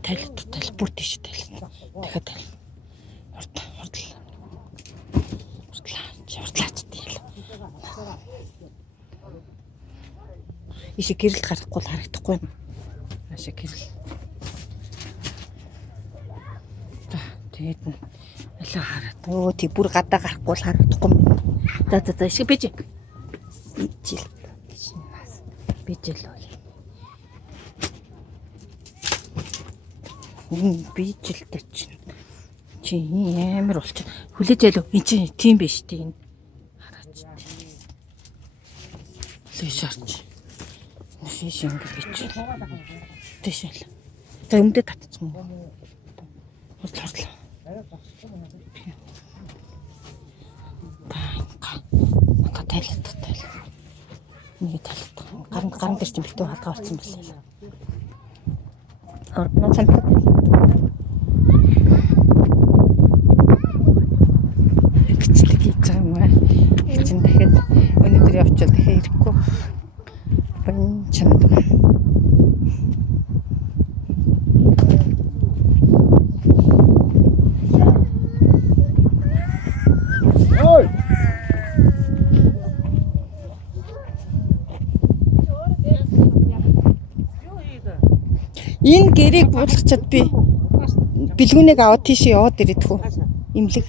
тайл бүр тийш тайл. Дахиад тайл. Хурдлаач тийм. Иши гэрэлд гарахгүй харагдахгүй юм. Ашиг гэрэл. Тэгээд алаа хараад. Өө тий бүр гадаа гарахгүй харагдахгүй юм. За иши бэж. Ижил. Бижэл бол. Бижилтэй чинь. Чи амар болчих. Хүлээж ялв. Энд чинь тийм биш тий. Хараач тий. Лишарч. Шиш ингэ бичил. Тэшэл. За өмдө татчихсан. Хурдлаа. Та тайлт. Нэг талт. Гарын дээр чинь битүү хадгаа орсон байлаа. Ордно цантаа. Бичлэг хийж байгаа юм аа. Чин дахиад өнөөдөр явчихвал дахиад ирэхгүй. Байн чамд. Ой. Энэ гэрийг буулгачаад би бэлгүүнийг аваад тийш яваад ирэх үү? Имлэг.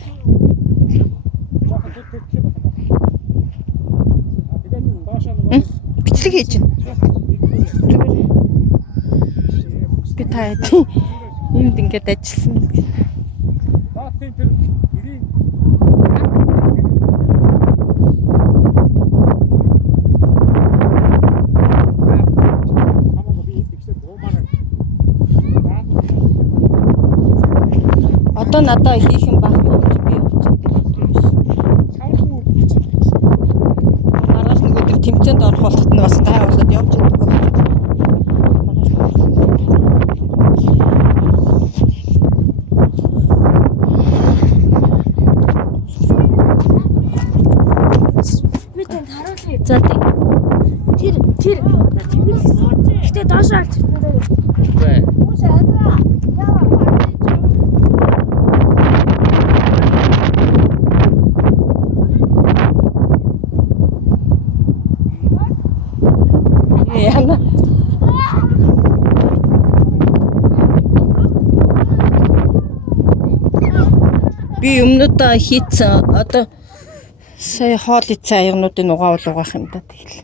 Бичлэг хийж байна. Би таад энд ингээд ажилласан. Одоо надад хийх юм байхгүй би явчихад ирэх. Маргааш нэг өдөр тэмцээнд орох болохт нь бас гай болоод явж чадахгүй. Мэдэн харуулъя. За тэр гэтээ доош алж. Бай. Яна. Би өмнөдөө хийцэн одоо сая хоол ийцэн аягнуудын угаавал угаах юм да тэгэл.